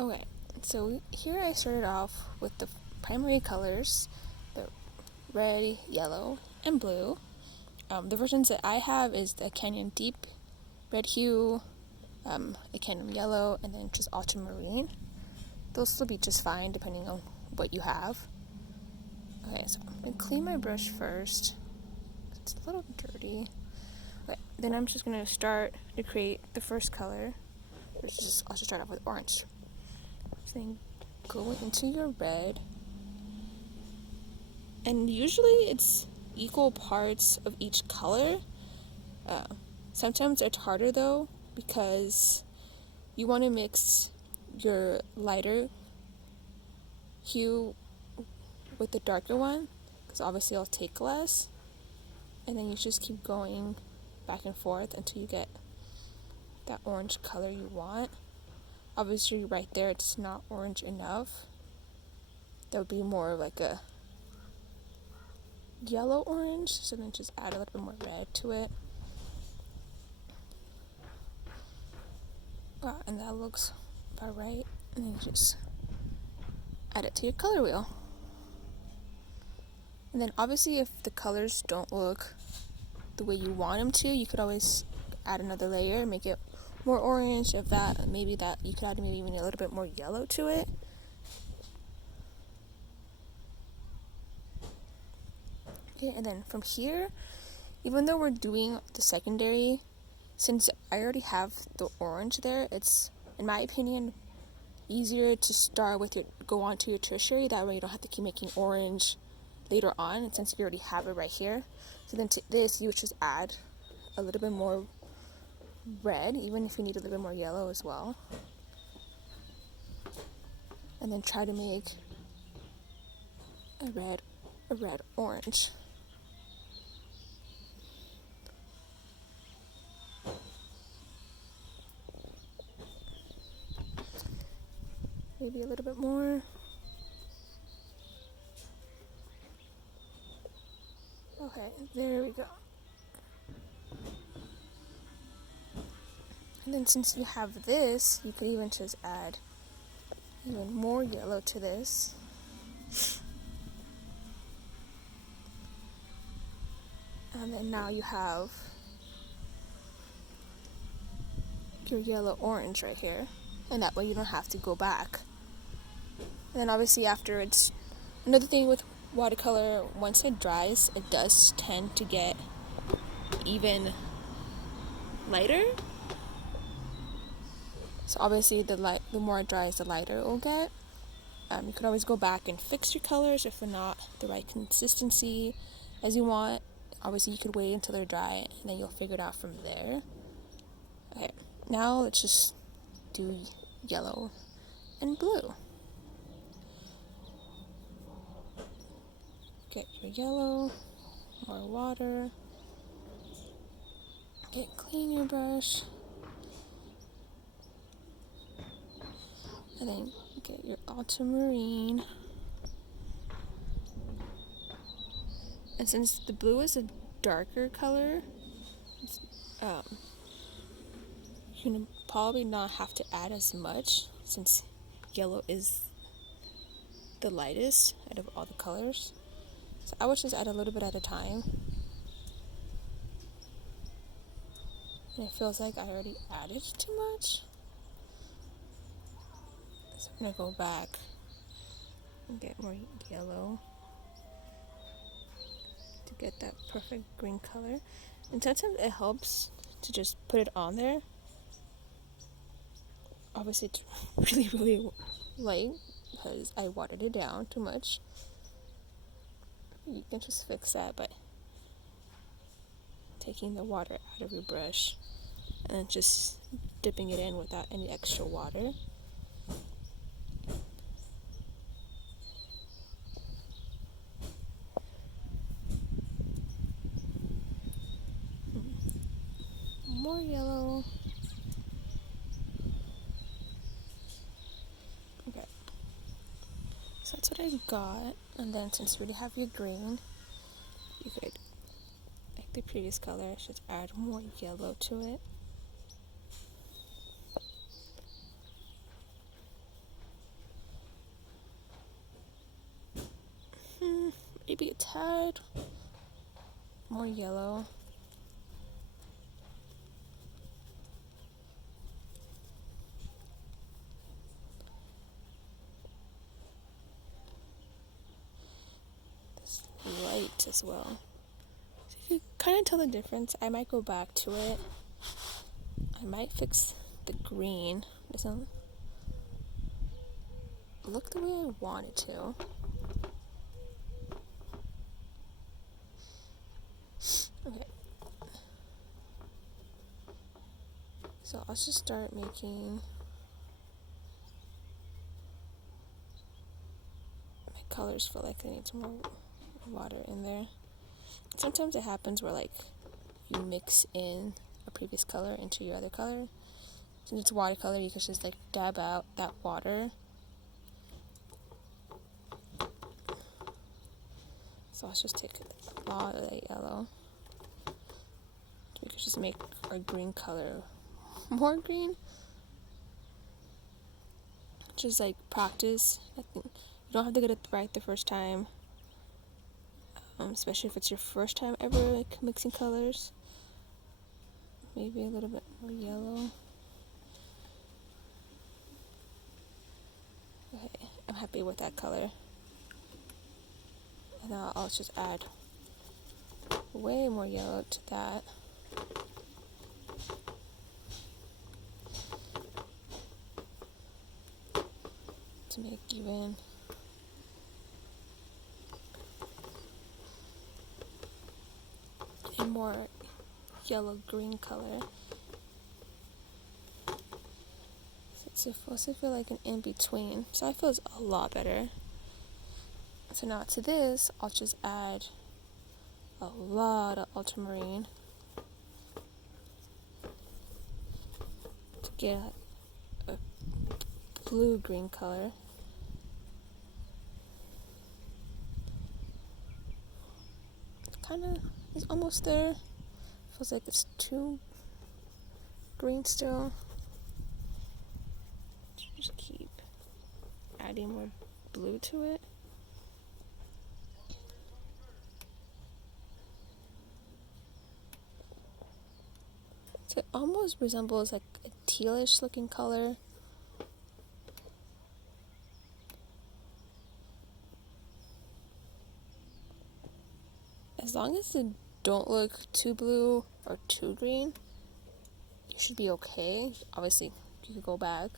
Okay, so here I started off with the primary colors, the red, yellow, and blue. The versions that I have is the Canyon Deep red hue, the Canyon Yellow, and then just ultramarine. Those will be just fine depending on what you have. Okay, so I'm going to clean my brush first. It's a little dirty. Okay, then I'm just going to start to create the first color, which is I'll just start off with orange. So then go into your red, and usually it's equal parts of each color. Sometimes it's harder though, because you want to mix your lighter hue with the darker one, because obviously it'll take less, and then you just keep going back and forth until you get that orange color you want. Obviously right there it's not orange enough. That would be more like a yellow orange, so then just add a little bit more red to it. And that looks about right, and then you just add it to your color wheel. And then obviously if the colors don't look the way you want them to, you could always add another layer, make it more orange. If that, maybe that you could add maybe even a little bit more yellow to it. Okay, and then from here, even though we're doing the secondary, since I already have the orange there, it's, in my opinion, easier to start with go on to your tertiary. That way you don't have to keep making orange later on, and since you already have it right here. So then to this, you would just add a little bit more red, even if you need a little bit more yellow as well. And then try to make a red orange. Maybe a little bit more. Okay, there we go. And then since you have this, you could even just add even more yellow to this. And then now you have your yellow orange right here. And that way you don't have to go back. And then obviously after it's, another thing with watercolor, once it dries, it does tend to get even lighter. So obviously the more it dries, the lighter it will get. You can always go back and fix your colors if they're not the right consistency as you want. Obviously you could wait until they're dry and then you'll figure it out from there. Okay, now let's just do yellow and blue. Get your yellow, more water. Clean your brush. And then get your ultramarine. And since the blue is a darker color, you're gonna probably not have to add as much, since yellow is the lightest out of all the colors. So I would just add a little bit at a time. And it feels like I already added too much. So I'm gonna go back and get more yellow to get that perfect green color. And sometimes it helps to just put it on there. Obviously it's really light because I watered it down too much. You can just fix that by taking the water out of your brush and just dipping it in without any extra water. More yellow. Okay, so that's what I got. And then since you already have your green, you could, like the previous color, just add more yellow to it. maybe a tad more yellow. This light as well. So you can kind of tell the difference. I might go back to it. I might fix the green. It doesn't look the way I want it to. Okay. So I'll just start making my colors feel like I need some more water in there. Sometimes it happens where like you mix in a previous color into your other color. Since it's watercolor, you can just like dab out that water. So I'll just take a lot of that yellow. We could just make our green color more green. Just like practice. I think you don't have to get it right the first time. Especially if it's your first time ever like mixing colors. Maybe a little bit more yellow. Okay, I'm happy with that color. And now I'll just add way more yellow to that. To make even a more yellow-green color. So it's supposed to feel like an in-between. So I feel it's a lot better. So now to this, I'll just add a lot of ultramarine to get a blue-green color. It's kind of, it's almost there. Feels like it's too green still. Just keep adding more blue to it. So it almost resembles like a tealish looking color. As long as it don't look too blue or too green, you should be okay. Obviously, you could go back.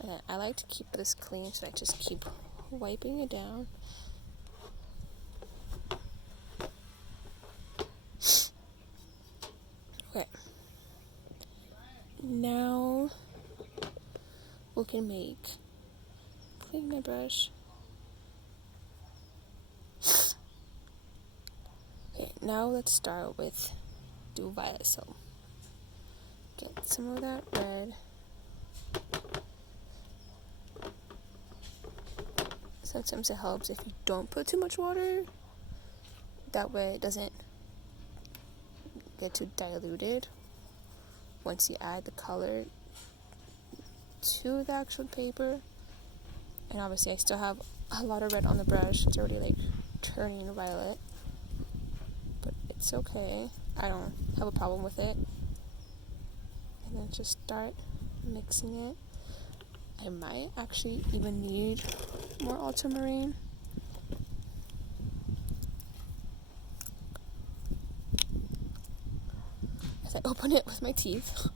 And then I like to keep this clean, so I just keep wiping it down. Okay. Now we can clean my brush. Okay, now let's start with do violet. So get some of that red. Sometimes it helps if you don't put too much water. That way it doesn't get too diluted once you add the color to the actual paper. And obviously I still have a lot of red on the brush. It's already like turning violet. But it's okay. I don't have a problem with it. And then just start mixing it. I might actually even need more ultramarine. As I open it with my teeth.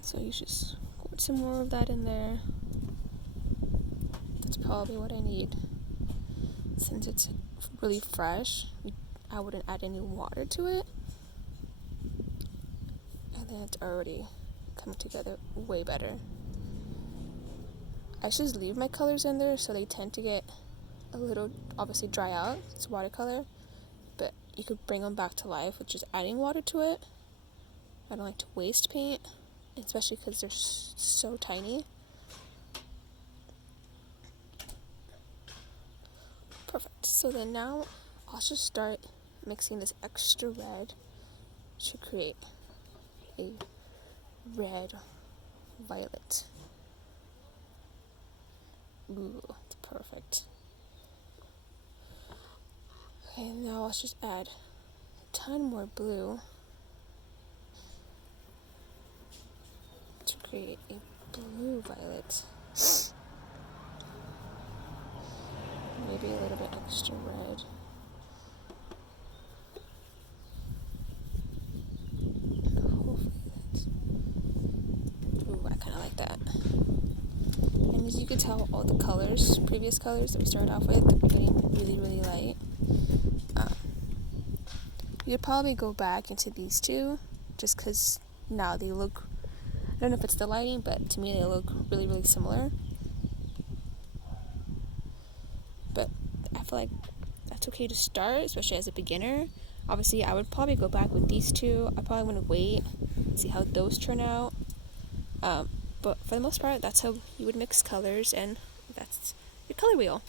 So you just put some more of that in there. That's probably what I need. Since it's really fresh, I wouldn't add any water to it. And then it's already coming together way better. I just leave my colors in there so they tend to get a little, obviously dry out. It's watercolor, but you could bring them back to life with just adding water to it. I don't like to waste paint, especially because they're so tiny. Perfect. So then now I'll just start mixing this extra red to create a red violet. Ooh, it's perfect. Okay, now let's just add a ton more blue to create a blue violet. Maybe a little bit extra red. Hopefully that's... Ooh, I kind of like that. And as you can tell, all the colors, previous colors that we started off with, are getting really, really light. You could probably go back into these two, just because now they look, I don't know if it's the lighting, but to me they look really, really similar. But I feel like that's okay to start, especially as a beginner. Obviously, I would probably go back with these two. I probably want to wait, see how those turn out. But for the most part, that's how you would mix colors, and that's your color wheel.